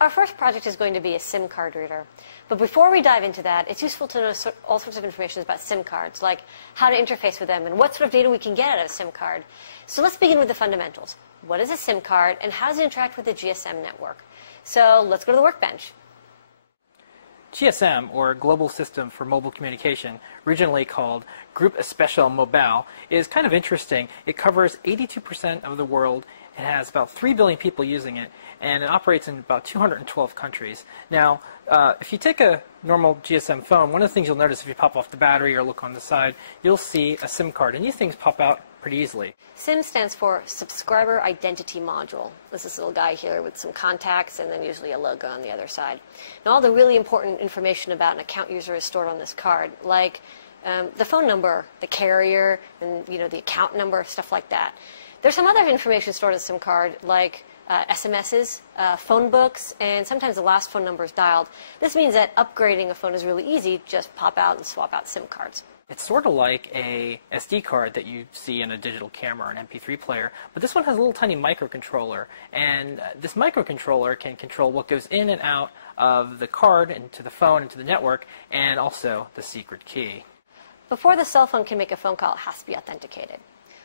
Our first project is going to be a SIM card reader. But before we dive into that, it's useful to know all sorts of information about SIM cards, like how to interface with them and what sort of data we can get out of a SIM card. So let's begin with the fundamentals. What is a SIM card and how does it interact with the GSM network? So let's go to the workbench. GSM, or Global System for Mobile Communication, originally called Groupe Spatial Mobile, is kind of interesting. It covers 82% of the world. It has about 3 billion people using it, and it operates in about 212 countries. Now, if you take a normal GSM phone, one of the things you'll notice if you pop off the battery or look on the side, you'll see a SIM card, and these things pop out pretty easily. SIM stands for Subscriber Identity Module. This is this little guy here with some contacts and then usually a logo on the other side. Now, all the really important information about an account user is stored on this card, like the phone number, the carrier, and the account number, stuff like that. There's some other information stored on the SIM card, like SMSs, phone books, and sometimes the last phone number is dialed. This means that upgrading a phone is really easy. Just pop out and swap out SIM cards. It's sort of like a SD card that you see in a digital camera or an MP3 player, but this one has a little tiny microcontroller, and this microcontroller can control what goes in and out of the card into the phone, into the network, and also the secret key. Before the cell phone can make a phone call, it has to be authenticated.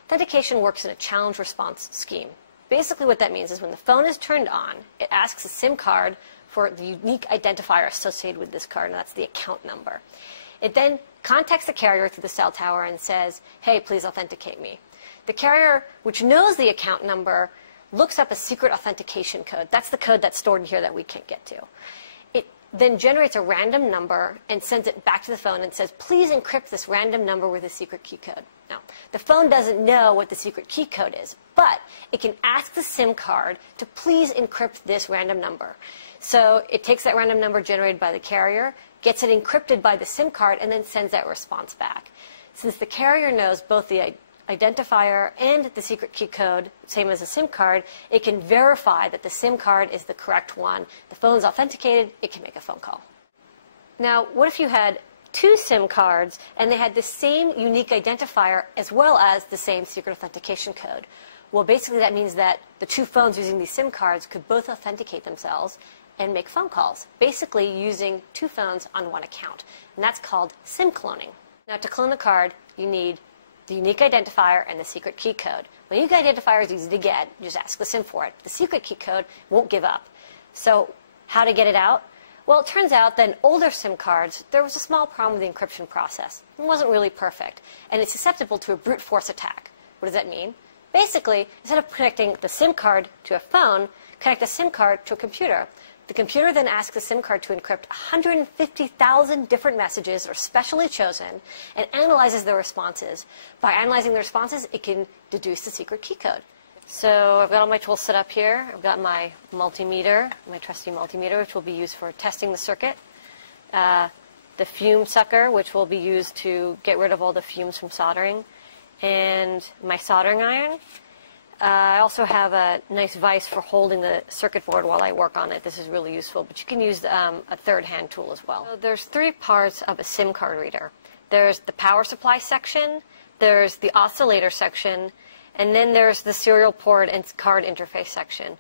Authentication works in a challenge-response scheme. Basically what that means is when the phone is turned on, it asks the SIM card for the unique identifier associated with this card, and that's the account number. It then contacts the carrier through the cell tower and says, hey, please authenticate me. The carrier, which knows the account number, looks up a secret authentication code. That's the code that's stored in here that we can't get to. It then generates a random number and sends it back to the phone and says, please encrypt this random number with a secret key code. Now, the phone doesn't know what the secret key code is, but it can ask the SIM card to please encrypt this random number. So it takes that random number generated by the carrier, gets it encrypted by the SIM card, and then sends that response back. Since the carrier knows both the identifier and the secret key code, same as a SIM card, it can verify that the SIM card is the correct one. The phone's authenticated, it can make a phone call. Now, what if you had 2 SIM cards and they had the same unique identifier as well as the same secret authentication code? Well, basically that means that the 2 phones using these SIM cards could both authenticate themselves and make phone calls, basically using 2 phones on one account. And that's called SIM cloning. Now, to clone the card, you need the unique identifier and the secret key code. The unique identifier is easy to get. You just ask the SIM for it. The secret key code won't give up. So how to get it out? Well, it turns out that in older SIM cards, there was a small problem with the encryption process. It wasn't really perfect, and it's susceptible to a brute force attack. What does that mean? Basically, instead of connecting the SIM card to a phone, connect the SIM card to a computer. The computer then asks the SIM card to encrypt 150,000 different messages that are specially chosen and analyzes the responses. By analyzing the responses, it can deduce the secret key code. So I've got all my tools set up here. I've got my multimeter, my trusty multimeter, which will be used for testing the circuit. The fume sucker, which will be used to get rid of all the fumes from soldering. And my soldering iron. I also have a nice vise for holding the circuit board while I work on it. This is really useful, but you can use a third hand tool as well. So there's 3 parts of a SIM card reader. There's the power supply section, there's the oscillator section, and then there's the serial port and card interface section.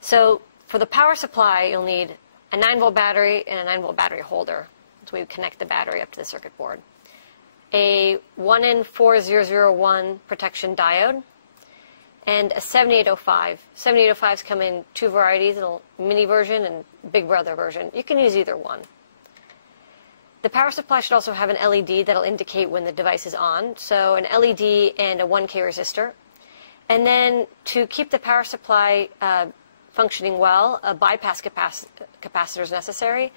So for the power supply, you'll need a 9-volt battery and a 9-volt battery holder. So we connect the battery up to the circuit board. A 1N4001 protection diode, and a 7805. 7805s come in 2 varieties, a mini version and Big Brother version. You can use either one. The power supply should also have an LED that'll indicate when the device is on, so an LED and a 1K resistor. And then to keep the power supply functioning well, a bypass capacitor is necessary.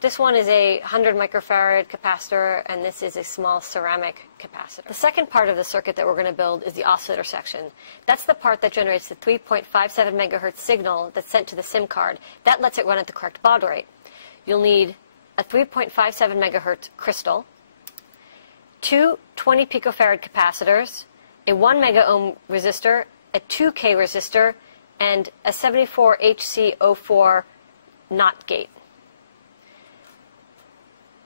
This one is a 100 microfarad capacitor, and this is a small ceramic capacitor. The second part of the circuit that we're going to build is the oscillator section. That's the part that generates the 3.57 megahertz signal that's sent to the SIM card. That lets it run at the correct baud rate. You'll need a 3.57 megahertz crystal, 2 20 picofarad capacitors, a 1 mega ohm resistor, a 2K resistor, and a 74HC04 NOT gate.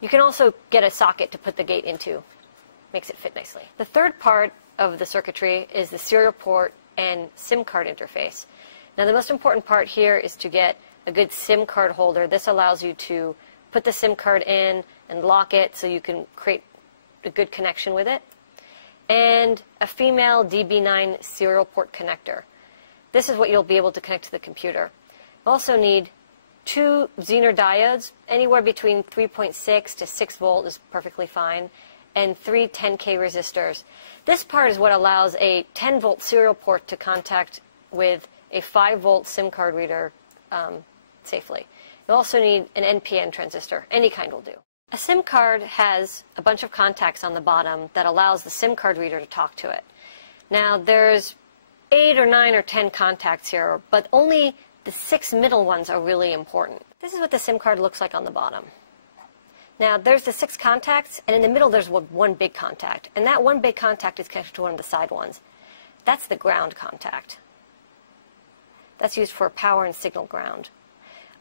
You can also get a socket to put the gate into. Makes it fit nicely. The third part of the circuitry is the serial port and SIM card interface. Now the most important part here is to get a good SIM card holder. This allows you to put the SIM card in and lock it so you can create a good connection with it. And a female DB9 serial port connector. This is what you'll be able to connect to the computer. You also need 2 Zener diodes, anywhere between 3.6 to 6 volt is perfectly fine, and 3 10K resistors. This part is what allows a 10 volt serial port to contact with a 5 volt SIM card reader safely. You also need an NPN transistor. Any kind will do. A SIM card has a bunch of contacts on the bottom that allows the SIM card reader to talk to it. Now there's 8 or 9 or 10 contacts here, but only the 6 middle ones are really important. This is what the SIM card looks like on the bottom. Now there's the 6 contacts, and in the middle there's one big contact. And that one big contact is connected to one of the side ones. That's the ground contact. That's used for power and signal ground.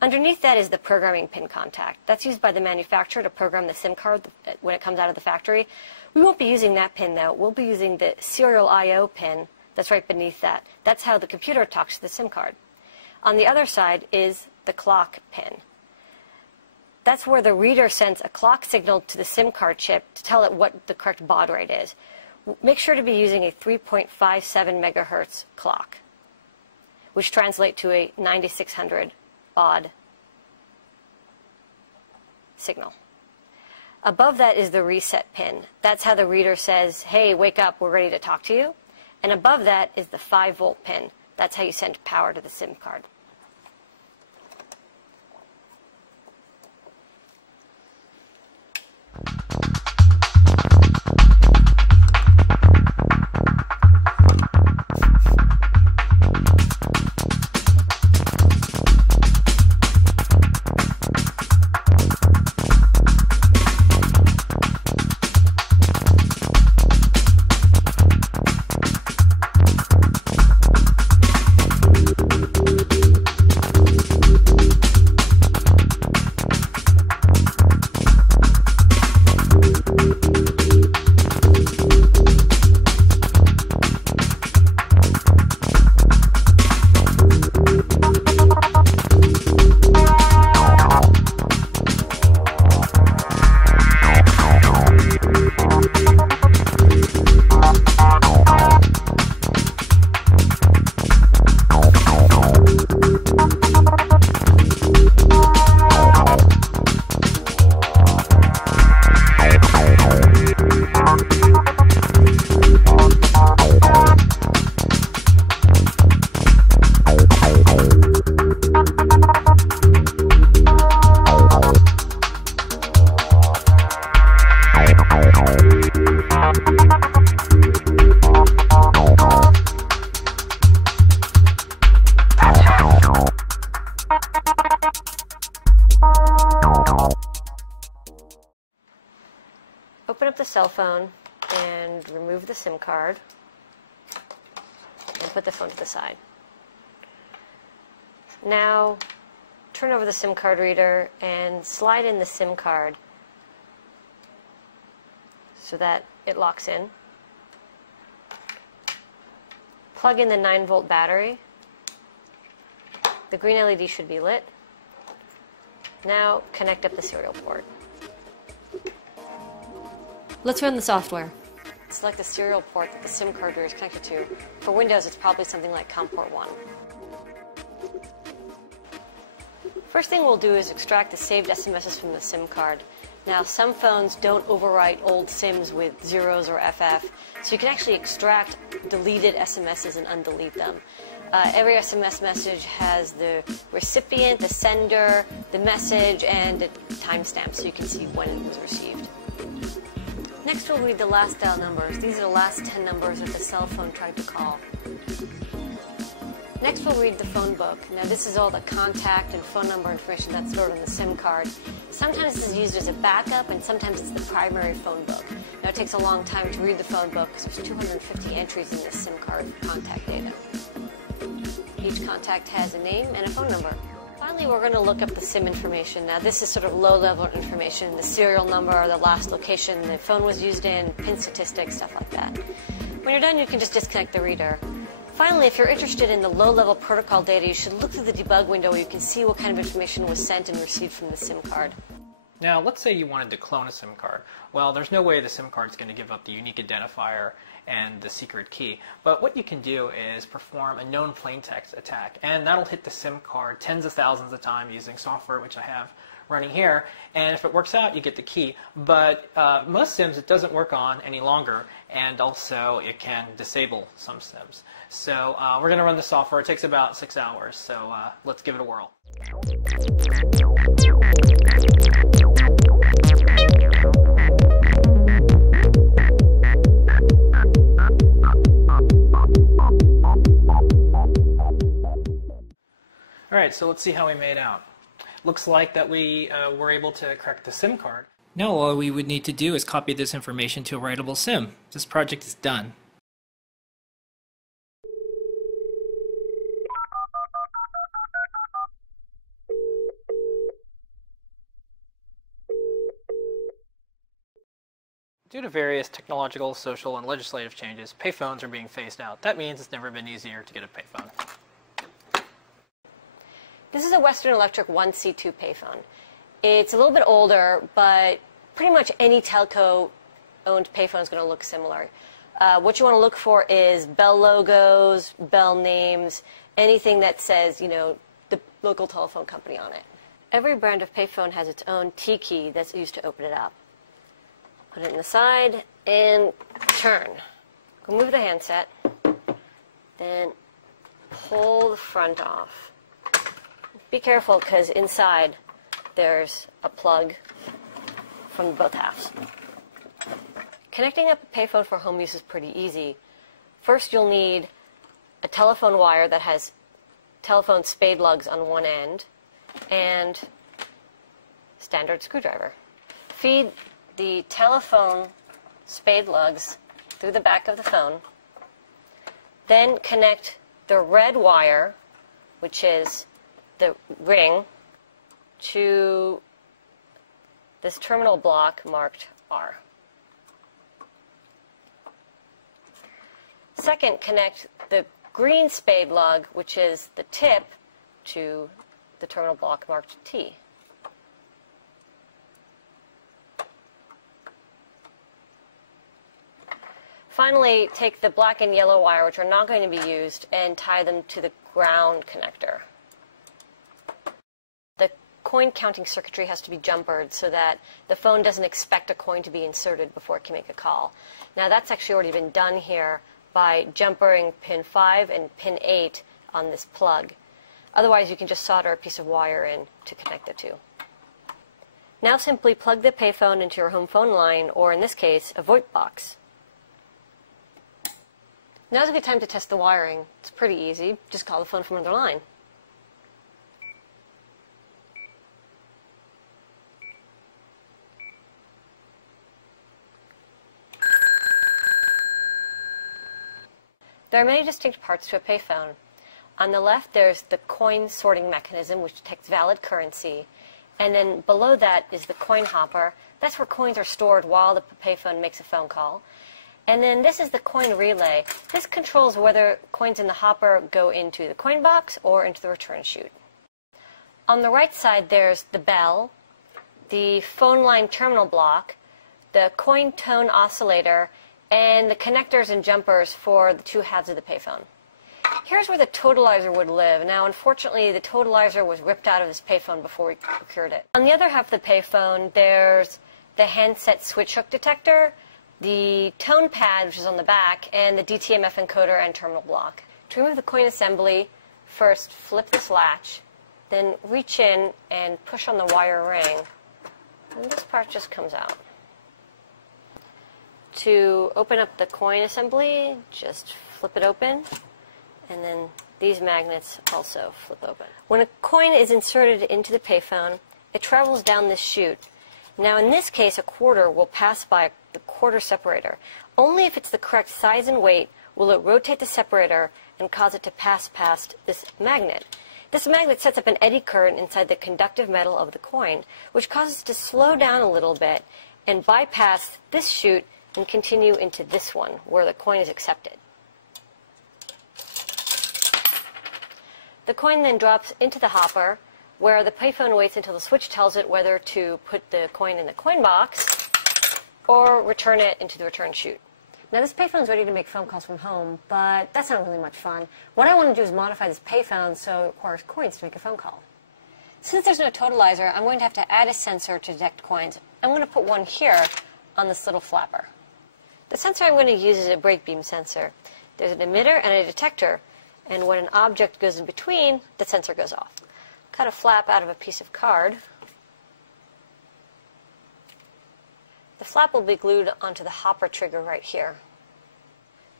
Underneath that is the programming pin contact. That's used by the manufacturer to program the SIM card when it comes out of the factory. We won't be using that pin though. We'll be using the serial I/O pin that's right beneath that. That's how the computer talks to the SIM card. On the other side is the clock pin. That's where the reader sends a clock signal to the SIM card chip to tell it what the correct baud rate is. Make sure to be using a 3.57 megahertz clock, which translates to a 9600 baud signal. Above that is the reset pin. That's how the reader says, hey, wake up, we're ready to talk to you. And above that is the 5 volt pin. That's how you send power to the SIM card. Open up the cell phone and remove the SIM card and put the phone to the side. Now turn over the SIM card reader and slide in the SIM card so that it locks in. Plug in the 9 volt battery. The green LED should be lit. Now connect up the serial port. Let's run the software. Select the serial port that the SIM card reader is connected to. For Windows, it's probably something like COM port 1. First thing we'll do is extract the saved SMSs from the SIM card. Now, some phones don't overwrite old SIMs with zeros or FF, so you can actually extract deleted SMSs and undelete them. Every SMS message has the recipient, the sender, the message, and a timestamp so you can see when it was received. Next, we'll read the last dial numbers. These are the last 10 numbers that the cell phone tried to call. Next, we'll read the phone book. Now, this is all the contact and phone number information that's stored on the SIM card. Sometimes this is used as a backup, and sometimes it's the primary phone book. Now, it takes a long time to read the phone book because there's 250 entries in this SIM card contact data. Each contact has a name and a phone number. Finally, we're going to look up the SIM information. Now, this is sort of low-level information, the serial number, the last location the phone was used in, PIN statistics, stuff like that. When you're done, you can just disconnect the reader. Finally, if you're interested in the low-level protocol data, you should look through the debug window where you can see what kind of information was sent and received from the SIM card. Now, let's say you wanted to clone a SIM card. Well, there's no way the SIM card is going to give up the unique identifier and the secret key. But what you can do is perform a known plaintext attack, and that'll hit the SIM card tens of thousands of times using software, which I have running here. And if it works out, you get the key. But most SIMs it doesn't work on any longer, and also it can disable some SIMs. So we're going to run the software. It takes about 6 hours, so let's give it a whirl. Alright, so let's see how we made out. Looks like that we were able to crack the SIM card. Now all we would need to do is copy this information to a writable SIM. This project is done. Due to various technological, social, and legislative changes, payphones are being phased out. That means it's never been easier to get a payphone. This is a Western Electric 1C2 payphone. It's a little bit older, but pretty much any telco-owned payphone is going to look similar. What you want to look for is Bell logos, Bell names, anything that says, you know, the local telephone company on it. Every brand of payphone has its own T key that's used to open it up. Put it in the side and turn. Go move the handset, then pull the front off. Be careful because inside there's a plug from both halves. Connecting up a payphone for home use is pretty easy. First you'll need a telephone wire that has telephone spade lugs on one end and standard screwdriver. Feed the telephone spade lugs through the back of the phone. Then connect the red wire, which is the ring, to this terminal block marked R. Second, connect the green spade lug, which is the tip, to the terminal block marked T. Finally, take the black and yellow wire, which are not going to be used, and tie them to the ground connector. The coin counting circuitry has to be jumpered so that the phone doesn't expect a coin to be inserted before it can make a call. Now, that's actually already been done here by jumpering pin 5 and pin 8 on this plug. Otherwise, you can just solder a piece of wire in to connect the two. Now simply plug the payphone into your home phone line, or in this case, a VoIP box. Now's a good time to test the wiring. It's pretty easy. Just call the phone from another line. There are many distinct parts to a payphone. On the left, there's the coin sorting mechanism, which detects valid currency. And then below that is the coin hopper. That's where coins are stored while the payphone makes a phone call. And then this is the coin relay. This controls whether coins in the hopper go into the coin box or into the return chute. On the right side, there's the bell, the phone line terminal block, the coin tone oscillator, and the connectors and jumpers for the two halves of the payphone. Here's where the totalizer would live. Now, unfortunately, the totalizer was ripped out of this payphone before we procured it. On the other half of the payphone, there's the handset switch hook detector, the tone pad, which is on the back, and the DTMF encoder and terminal block. To remove the coin assembly, first flip this latch, then reach in and push on the wire ring, and this part just comes out. To open up the coin assembly, just flip it open, and then these magnets also flip open. When a coin is inserted into the payphone, it travels down this chute. Now, in this case, a quarter will pass by the quarter separator. Only if it's the correct size and weight will it rotate the separator and cause it to pass past this magnet. This magnet sets up an eddy current inside the conductive metal of the coin, which causes it to slow down a little bit and bypass this chute and continue into this one, where the coin is accepted. The coin then drops into the hopper, where the payphone waits until the switch tells it whether to put the coin in the coin box or return it into the return chute. Now this payphone is ready to make phone calls from home, but that's not really much fun. What I want to do is modify this payphone so it requires coins to make a phone call. Since there's no totalizer, I'm going to have to add a sensor to detect coins. I'm going to put one here on this little flapper. The sensor I'm going to use is a break beam sensor. There's an emitter and a detector, and when an object goes in between, the sensor goes off. Cut a flap out of a piece of card. The flap will be glued onto the hopper trigger right here.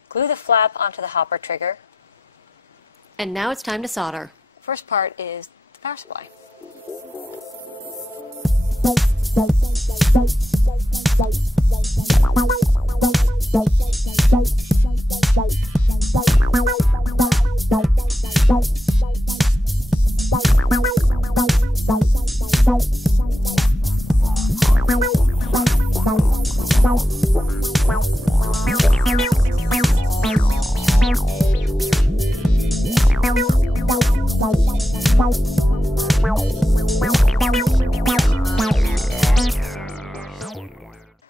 Glue the flap onto the hopper trigger. And now it's time to solder. The first part is the power supply.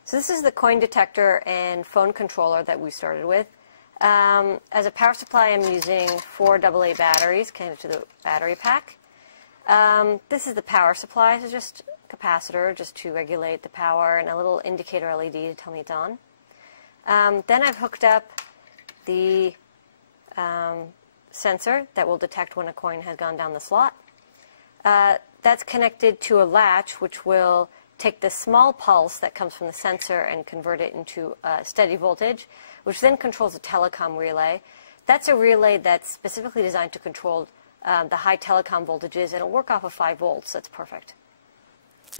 So this is the coin detector and phone controller that we started with. As a power supply, I'm using 4 AA batteries connected to the battery pack. This is the power supply, so just a capacitor just to regulate the power and a little indicator LED to tell me it's on. Then I've hooked up the sensor that will detect when a coin has gone down the slot. That's connected to a latch which will take the small pulse that comes from the sensor and convert it into a steady voltage, which then controls a telecom relay. That's a relay that's specifically designed to control the high telecom voltages, and it'll work off of 5 volts. That's perfect.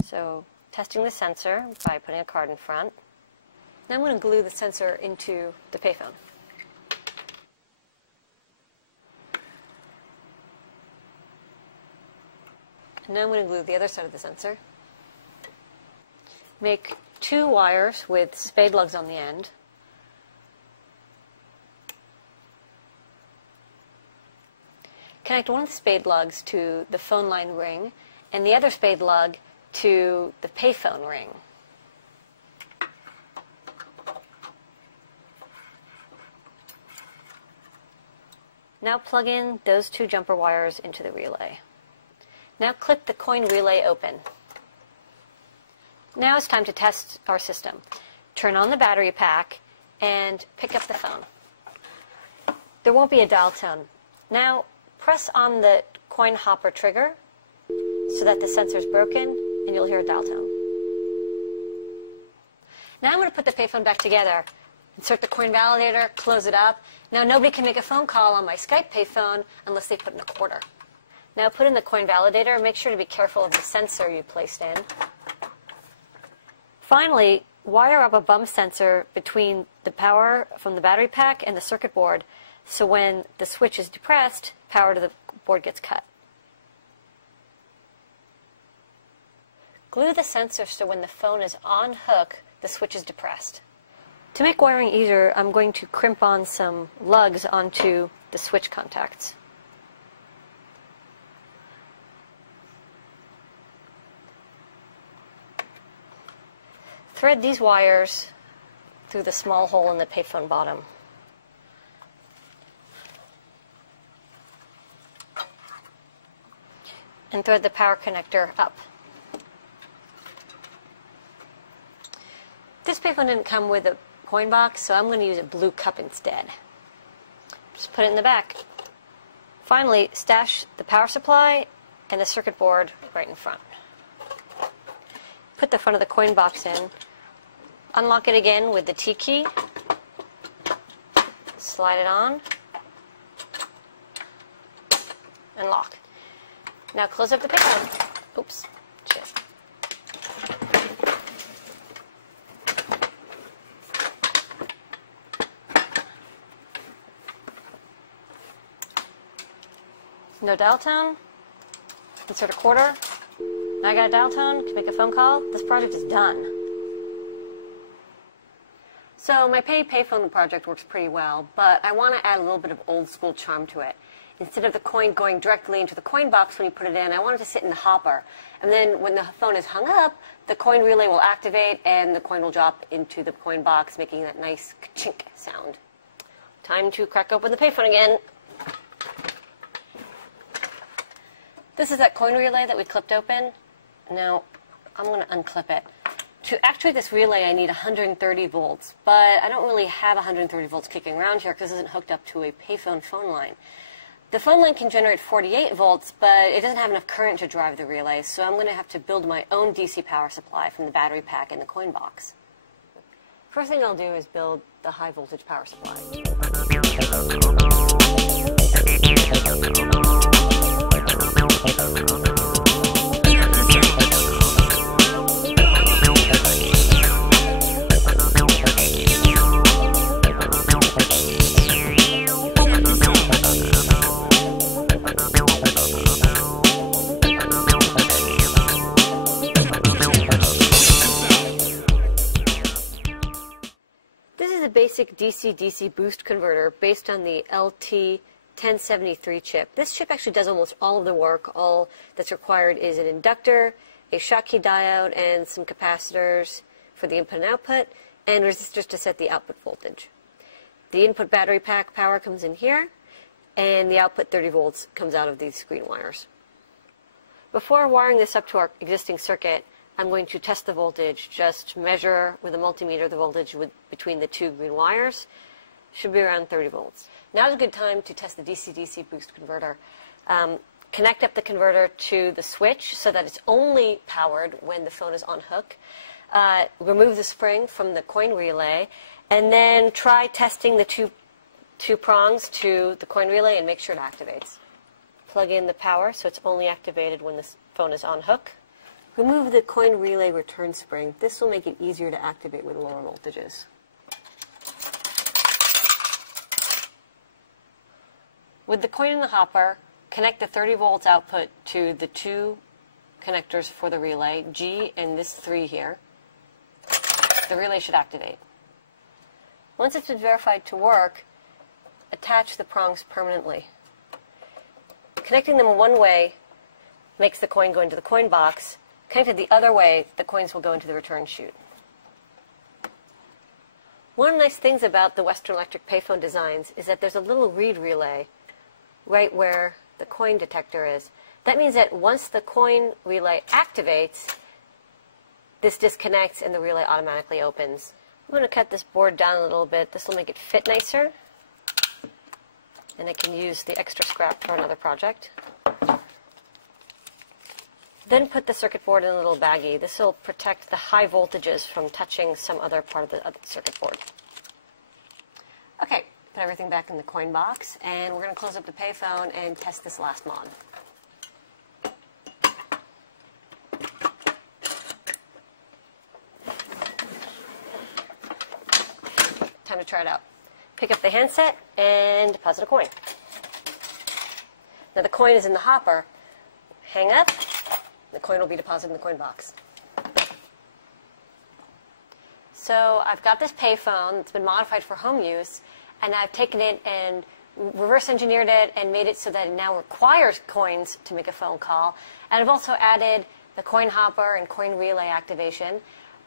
So testing the sensor by putting a card in front. Now I'm going to glue the sensor into the payphone. And now I'm going to glue the other side of the sensor. Make 2 wires with spade lugs on the end. Connect one of the spade lugs to the phone line ring and the other spade lug to the payphone ring. Now plug in those 2 jumper wires into the relay. Now clip the coin relay open. Now it's time to test our system. Turn on the battery pack and pick up the phone. There won't be a dial tone. Now press on the coin hopper trigger so that the sensor is broken and you'll hear a dial tone. Now I'm going to put the payphone back together. Insert the coin validator, close it up. Now nobody can make a phone call on my Skype payphone unless they put in a quarter. Now put in the coin validator and make sure to be careful of the sensor you placed in. Finally, wire up a bump sensor between the power from the battery pack and the circuit board, so when the switch is depressed, power to the board gets cut. Glue the sensor so when the phone is on hook, the switch is depressed. To make wiring easier, I'm going to crimp on some lugs onto the switch contacts. Thread these wires through the small hole in the payphone bottom. And thread the power connector up. This payphone didn't come with a coin box, so I'm going to use a blue cup instead. Just put it in the back. Finally, stash the power supply and the circuit board right in front. Put the front of the coin box in. Unlock it again with the T key. Slide it on. And lock. Now close up the payphone. Oops. Shit. No dial tone. Insert a quarter. Now I got a dial tone. Can make a phone call. This project is done. So my payphone project works pretty well, but I want to add a little bit of old school charm to it. Instead of the coin going directly into the coin box when you put it in, I want it to sit in the hopper. And then when the phone is hung up, the coin relay will activate and the coin will drop into the coin box, making that nice ka-chink sound. Time to crack open the payphone again. This is that coin relay that we clipped open. Now, I'm going to unclip it. To actuate this relay, I need 130 volts, but I don't really have 130 volts kicking around here because this isn't hooked up to a payphone phone line. The phone line can generate 48 volts, but it doesn't have enough current to drive the relay, so I'm going to have to build my own DC power supply from the battery pack in the coin box. First thing I'll do is build the high voltage power supply. Basic DC-DC boost converter based on the LT1073 chip. This chip actually does almost all of the work. All that's required is an inductor, a Schottky diode, and some capacitors for the input and output, and resistors to set the output voltage. The input battery pack power comes in here, and the output 30 volts comes out of these green wires. Before wiring this up to our existing circuit, I'm going to test the voltage, just measure with a multimeter the voltage between the two green wires. Should be around 30 volts. Now is a good time to test the DC-DC boost converter. Connect up the converter to the switch so that it's only powered when the phone is on hook. Remove the spring from the coin relay, and then try testing the two prongs to the coin relay and make sure it activates. Plug in the power so it's only activated when the phone is on hook. Remove the coin relay return spring. This will make it easier to activate with lower voltages. With the coin in the hopper, connect the 30 volts output to the two connectors for the relay, G and this 3 here. The relay should activate. Once it's been verified to work, attach the prongs permanently. Connecting them one way makes the coin go into the coin box. Connected the other way, the coins will go into the return chute. One of the nice things about the Western Electric payphone designs is that there's a little read relay right where the coin detector is. That means that once the coin relay activates, this disconnects and the relay automatically opens. I'm going to cut this board down a little bit. This will make it fit nicer, and I can use the extra scrap for another project. Then put the circuit board in a little baggie. This will protect the high voltages from touching some other part of the circuit board. Okay, put everything back in the coin box, and we're going to close up the payphone and test this last mod. Time to try it out. Pick up the handset and deposit a coin. Now the coin is in the hopper. Hang up. The coin will be deposited in the coin box. So I've got this payphone. It's been modified for home use, and I've taken it and reverse engineered it and made it so that it now requires coins to make a phone call. And I've also added the coin hopper and coin relay activation.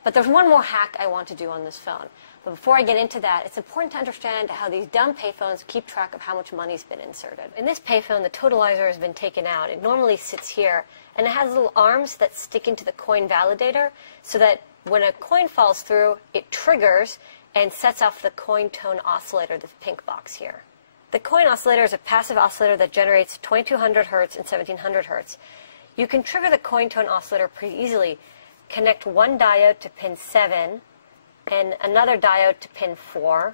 But there's one more hack I want to do on this phone. But before I get into that, it's important to understand how these dumb payphones keep track of how much money's been inserted. In this payphone, the totalizer has been taken out. It normally sits here, and it has little arms that stick into the coin validator so that when a coin falls through, it triggers and sets off the coin tone oscillator, this pink box here. The coin oscillator is a passive oscillator that generates 2200 Hertz and 1700 Hertz. You can trigger the coin tone oscillator pretty easily. Connect one diode to pin 7 and another diode to pin 4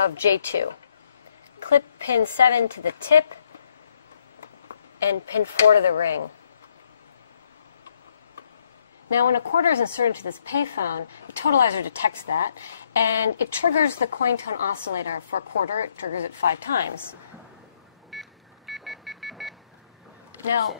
of J2. Clip pin 7 to the tip and pin 4 to the ring. Now when a quarter is inserted to this payphone, the totalizer detects that, and it triggers the coin tone oscillator. For a quarter, it triggers it 5 times. Now,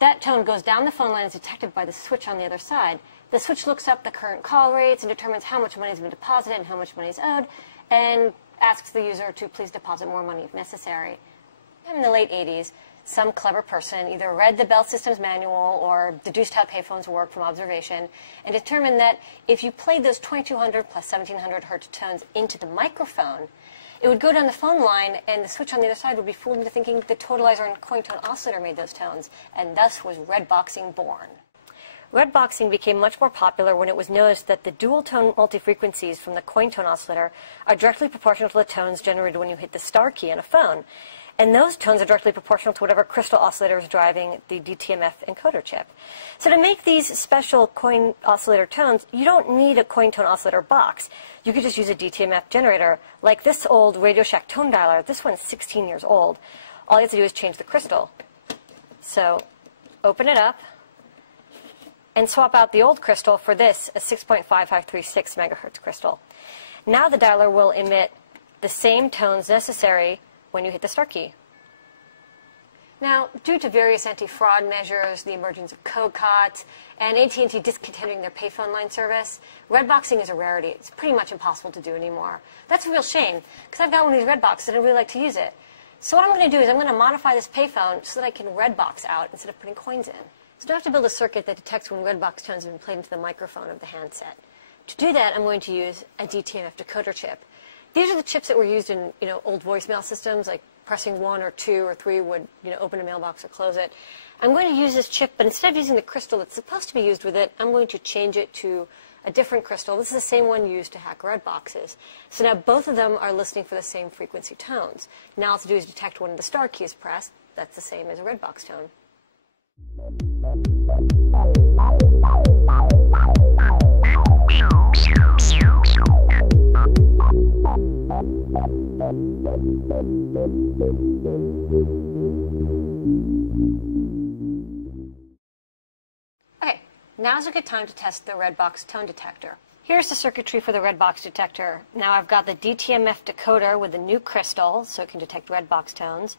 that tone goes down the phone line and is detected by the switch on the other side. The switch looks up the current call rates and determines how much money has been deposited and how much money is owed, and asks the user to please deposit more money if necessary. In the late 80s, some clever person either read the Bell Systems manual or deduced how payphones work from observation and determined that if you played those 2200 plus 1700 hertz tones into the microphone, it would go down the phone line and the switch on the other side would be fooled into thinking the totalizer and coin tone oscillator made those tones, and thus was redboxing born. Redboxing became much more popular when it was noticed that the dual-tone multi-frequencies from the coin tone oscillator are directly proportional to the tones generated when you hit the star key on a phone. And those tones are directly proportional to whatever crystal oscillator is driving the DTMF encoder chip. So to make these special coin oscillator tones, you don't need a coin tone oscillator box. You could just use a DTMF generator, like this old Radio Shack tone dialer. This one's 16 years old. All you have to do is change the crystal. So open it up and swap out the old crystal for this, a 6.5536 megahertz crystal. Now the dialer will emit the same tones necessary when you hit the start key. Now, due to various anti-fraud measures, the emergence of code cuts, and AT&T discontinuing their payphone line service, redboxing is a rarity. It's pretty much impossible to do anymore. That's a real shame, because I've got one of these redboxes and I really like to use it. So what I'm going to do is I'm going to modify this payphone so that I can redbox out instead of putting coins in. So now I have to build a circuit that detects when redbox tones have been played into the microphone of the handset. To do that, I'm going to use a DTMF decoder chip. These are the chips that were used in, old voicemail systems, like pressing 1 or 2 or 3 would, open a mailbox or close it. I'm going to use this chip, but instead of using the crystal that's supposed to be used with it, I'm going to change it to a different crystal. This is the same one used to hack redboxes. So now both of them are listening for the same frequency tones. Now all I have to do is detect when the star key is pressed. That's the same as a redbox tone. Okay, now's a good time to test the Redbox tone detector. Here's the circuitry for the Redbox detector. Now I've got the DTMF decoder with the new crystal, so it can detect Redbox tones.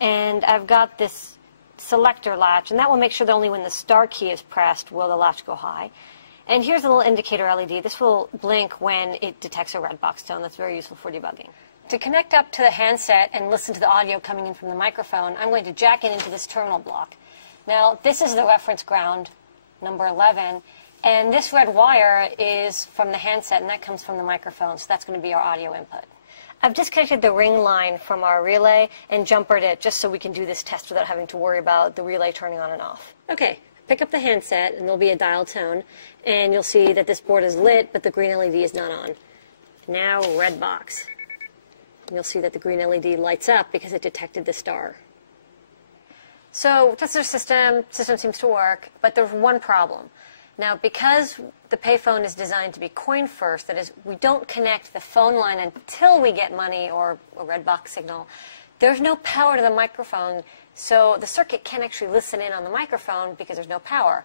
And I've got this selector latch, and that will make sure that only when the star key is pressed will the latch go high. And here's a little indicator LED. This will blink when it detects a Redbox tone. That's very useful for debugging. To connect up to the handset and listen to the audio coming in from the microphone, I'm going to jack it into this terminal block. Now, this is the reference ground, number 11, and this red wire is from the handset, and that comes from the microphone, so that's going to be our audio input. I've disconnected the ring line from our relay and jumpered it just so we can do this test without having to worry about the relay turning on and off. Okay, pick up the handset, and there'll be a dial tone, and you'll see that this board is lit, but the green LED is not on. Now, Redbox. You'll see that the green LED lights up because it detected the star. So, test the system seems to work, but there's one problem. Now, because the payphone is designed to be coin first, that is, we don't connect the phone line until we get money or a Redbox signal, there's no power to the microphone, so the circuit can't actually listen in on the microphone because there's no power.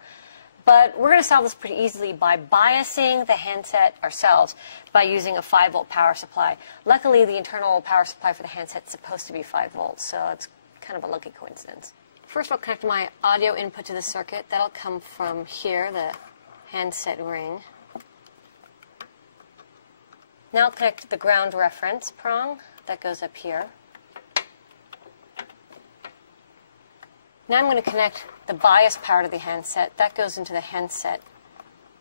But we're going to solve this pretty easily by biasing the handset ourselves by using a 5-volt power supply. Luckily, the internal power supply for the handset is supposed to be 5 volts, so it's kind of a lucky coincidence. First, I'll connect my audio input to the circuit. That'll come from here, the handset ring. Now I'll connect the ground reference prong. That goes up here. Now I'm going to connect the bias power to the handset. That goes into the handset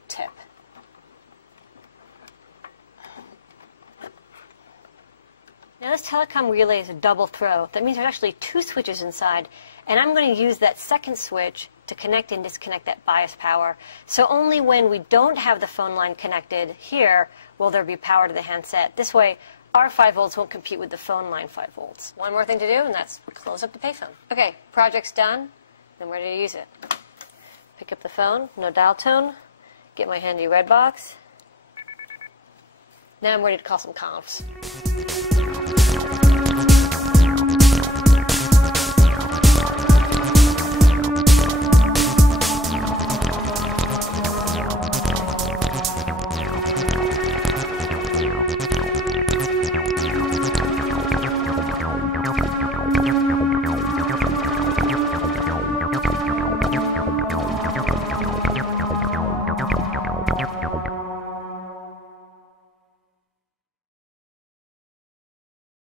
tip. Now this telecom relay is a double throw. That means there's actually 2 switches inside, and I'm going to use that second switch to connect and disconnect that bias power. So only when we don't have the phone line connected here will there be power to the handset. This way, our 5 volts won't compete with the phone line 5 volts. One more thing to do, and that's close up the payphone. Okay, project's done. I'm ready to use it. Pick up the phone, no dial tone, get my handy Redbox. Now I'm ready to call some confs.